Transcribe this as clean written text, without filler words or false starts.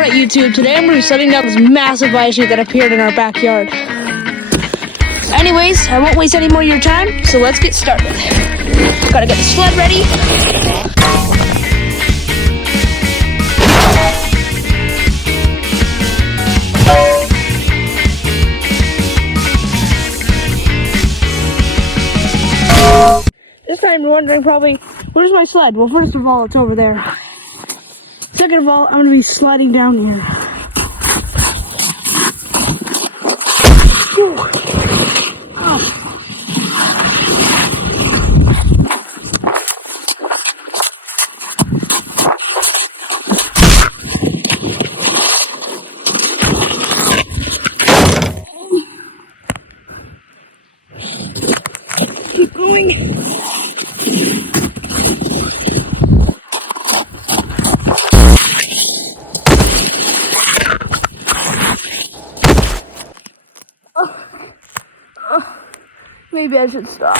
Alright YouTube, today I'm going to be sledding down this massive ice sheet that appeared in our backyard. Anyways, I won't waste any more of your time, so let's get started. Gotta get the sled ready. This time you're wondering probably, where's my sled? Well, first of all, it's over there. Second of all, I'm going to be sliding down here. Keep going. Maybe I should stop.